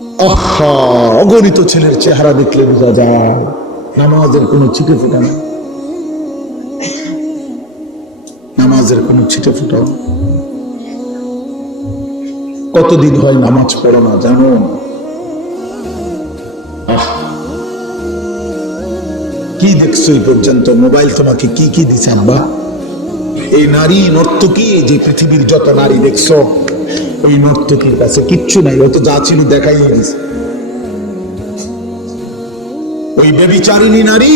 আহা, অগণিত ছেলের চেহারা দেখলে বোঝা যায় নামাজের কোনো ছিটে ফোটা না, নামাজের কোনো ছিটে ফোটা। কতদিন হয় নামাজ পড়ো না জানো? কি দেখছো এই পর্যন্ত? মোবাইল তোমাকে কি কি দিছে আব্বা? এই নারী নর্তকী, যে পৃথিবীর যত নারী দেখছো, ওই নর্তকীর কাছে কিচ্ছু নাই, ও তো যা ছিল দেখাইয়ে দিছে। ওই ব্যভিচারিণী নারী,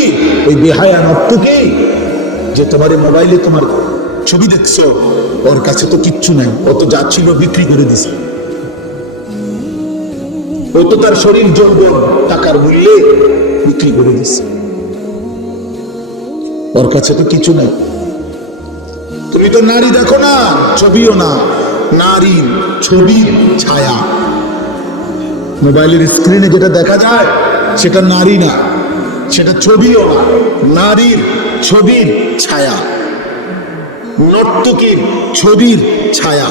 ওই বেহায়া নর্তকী যে তোমার মোবাইলে তোমার ছবি দেখছো, ওর কাছে তো কিচ্ছু নাই, ও তো যা ছিল বিক্রি করে দিছে। ও তো তার শরীর যৌবন টাকার মূল্যে বিক্রি করে দিছে, ওর কাছে তো কিছু নাই। তুমি তো নারী দেখো না, ছবিও না, নারীর ছবির ছায়া। মোবাইলের স্ক্রিনে যেটা দেখা যায় সেটা নারী না, সেটা ছবিও না, নারীর ছবির ছায়া, নর্তকীর ছবির ছায়া।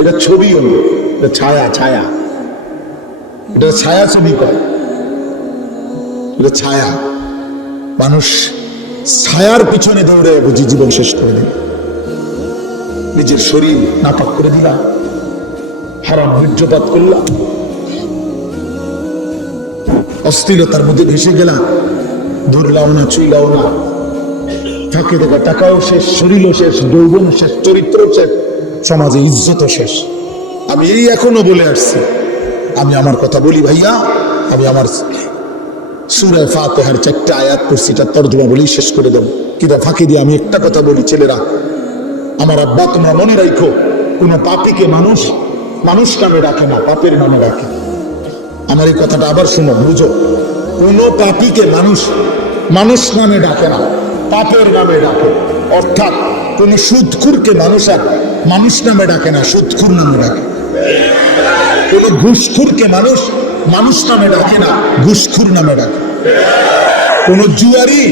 এটা ছবিও না, এটা ছায়া, ছায়া। এটা ছায়া ছবি কয়, এটা ছায়া। মানুষ ছায়ার পিছনে দৌড়ে বুঝি জীবন শেষ করে দেয়। নিজের শরীর নাপাক করে দিলাম, হারাম বীর্যপাত করলাম, অশ্লীলতার মধ্যে ভেসে গেলাম, ধরলাও না, ছুইলাও না, ফাঁকে দেখা টাকাও শেষ, শরীরও শেষ, যৌবন শেষ, চরিত্র শেষ, সমাজে ইজ্জতও শেষ। আমি এই এখনো বলে আসছি, আমি আমার কথা বলি ভাইয়া, আমি আমার সূরা ফাতিহার 4টা আয়াত পড়ছি, এটা তর্জমা বলেই শেষ করে দেব। কিন্তু ফাঁকি দিয়ে আমি একটা কথা বলি, ছেলেরা, আমার আব্বা, তোমরা মনে রাখো, কোন পাপীকে মানুষ মানুষ নামে ডাকে না, পাপের নামে ডাকে। আমার এই কথাটা আবার শুনো, বুঝো। কোন পাপীকে মানুষ মানুষ নামে ডাকে না, পাপের নামে ডাকে। অর্থাৎ কোন সুদখুরকে মানুষ আর মানুষ নামে ডাকে না, সুদখুর নামে ডাকে। কোন ঘুষখুরকে মানুষ মানুষ নামে ডাকে না, ঘুষখুর নামে ডাকে। কোন জুয়ারি,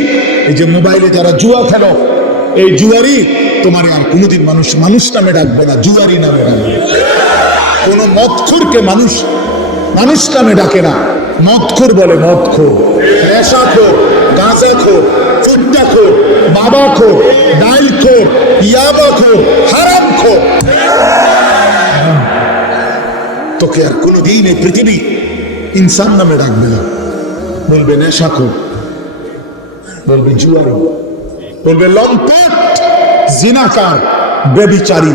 এই যে মোবাইলে যারা জুয়া খেলো, এই জুয়ারি তোমার আর কোনোদিন মানুষ মানুষ নামে ডাকবে না, জুয়ারি নামে ডাকবে। কোন মদখোরকে মানুষ মানুষ নামে ডাকে না, মদখোর বলে মদখোর, নেশাখোর, গাঁজাখোর, ফুট্টাখোর, বাবাখোর, ডাইলখোর, ইয়াবাখোর, হারামখোর। তোকে আর কোনোদিন এই পৃথিবী ইনসান নামে ডাকবে না, বলবে নেশাখোর, বলবে জুয়ারি, বলবে লম্পট, জিনাকার, ব্যভিচারী।